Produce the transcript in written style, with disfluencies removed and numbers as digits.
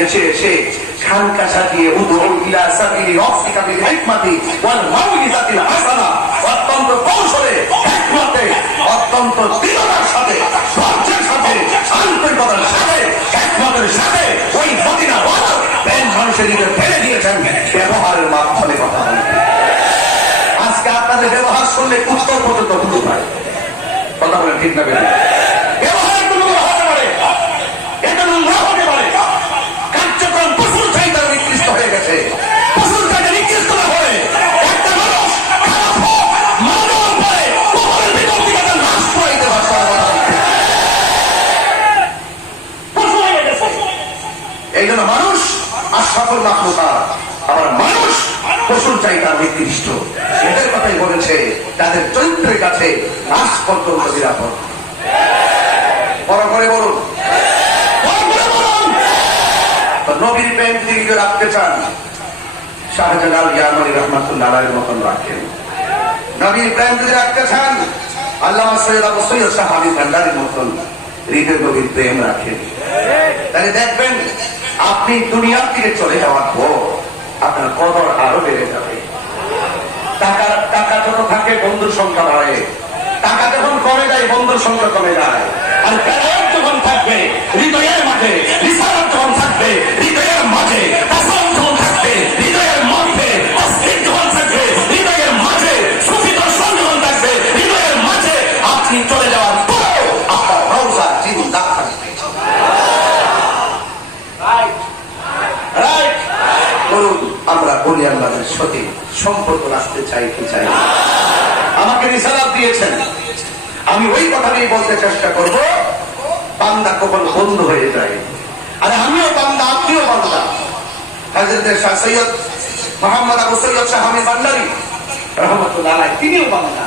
দেশে এসে খানকা সাজিয়ে উদউ ইলা সাবিলি রাব্বিকা বিল হিকমাতি ওয়াল মাউইযাতিল হাসানা, অত্যন্ত কৌশলে, হিকমতে, অত্যন্ত দৃঢ়তার সাথে, ধৈর্যের সাথে, আন্তরিকতার সাথে, হিকমতের সাথে ওই মদিনা ওয়ালা প্রেম মানুষের দিকে ফেলে দিয়েছেন ব্যবহারের মাধ্যমে কথা বলতে। আজকে আপনাদের ব্যবহার শুনলে উত্তর পর্যন্ত ভুল হয়। কথা বলেন ঠিক না? ব্যবহার কোনো হতে পারে, এটা না হতে পারে। কার্যক্রম প্রচুর চাহিদা নিকৃষ্ট হয়ে গেছে। প্রচুর চাহিদা নিকৃষ্ট না হয়ে একটা মানুষ খারাপ হোক, মানব পরে কবরের ভিতর থেকে একটা লাশ পড়াইতে পারছে না। প্রচুর হয়ে গেছে। এই জন্য মানুষ আশরাফুল মাখলুকাত, আবার মানুষ প্রচুর চাহিদা নিকৃষ্ট। এদের কথাই বলেছে তাদের চরিত্রের কাছে লাশ পর্যন্ত নিরাপদ। বড় করে বলুন, নবীর প্রেম তিনি রাখতে চান, শাহজালাল ইয়ামানি রহমাতুল্লাহ আলাইহির মতন রাখেন। নবীর প্রেম যদি রাখতে চান, আল্লামা সৈয়দ আবু সৈয়দ শাহ হাবিব ভান্ডারীর মতন হৃদয় নবীর প্রেম রাখেন। তাহলে দেখবেন আপনি দুনিয়ার দিকে চলে যাওয়ার পর আপনার কদর আরো বেড়ে যাবে। টাকা যত থাকে বন্ধুর সংখ্যা বাড়ে, টাকা যখন কমে যায় বন্ধুর সংখ্যা কমে যায়। আর প্রেম যখন থাকবে হৃদয়ের মাঝে, রিসালাত যখন থাকবে হৃদয়ের মাঝে, তাসাউফ যখন থাকবে হৃদয়ের মধ্যে, তাসবিহ যখন থাকবে হৃদয়ের মাঝে, সুফি দর্শন যখন থাকবে হৃদয়ের মাঝে, আপনি চলে যাওয়ার পর আপনার রওজা জিন্দা থাকবে। রাইট? বলুন, আমরা বলি আল্লাহর সাথে সম্পর্ক রাখতে চাই কি চাই? আমাকে রিসালাত দিয়েছেন, আমি ওই কথা নিয়ে বলতে চেষ্টা করব। বান্দা কখন বন্ধ হয়ে যায়, আর আমিও বান্দা, আপনিও বান্দা। হযরত শাহ সৈয়দ মোহাম্মদ আবু সৈয়দ শাহ হামিদ ভান্ডারী রহমাতুল্লাহ আলাইহি তিনিও বান্দা।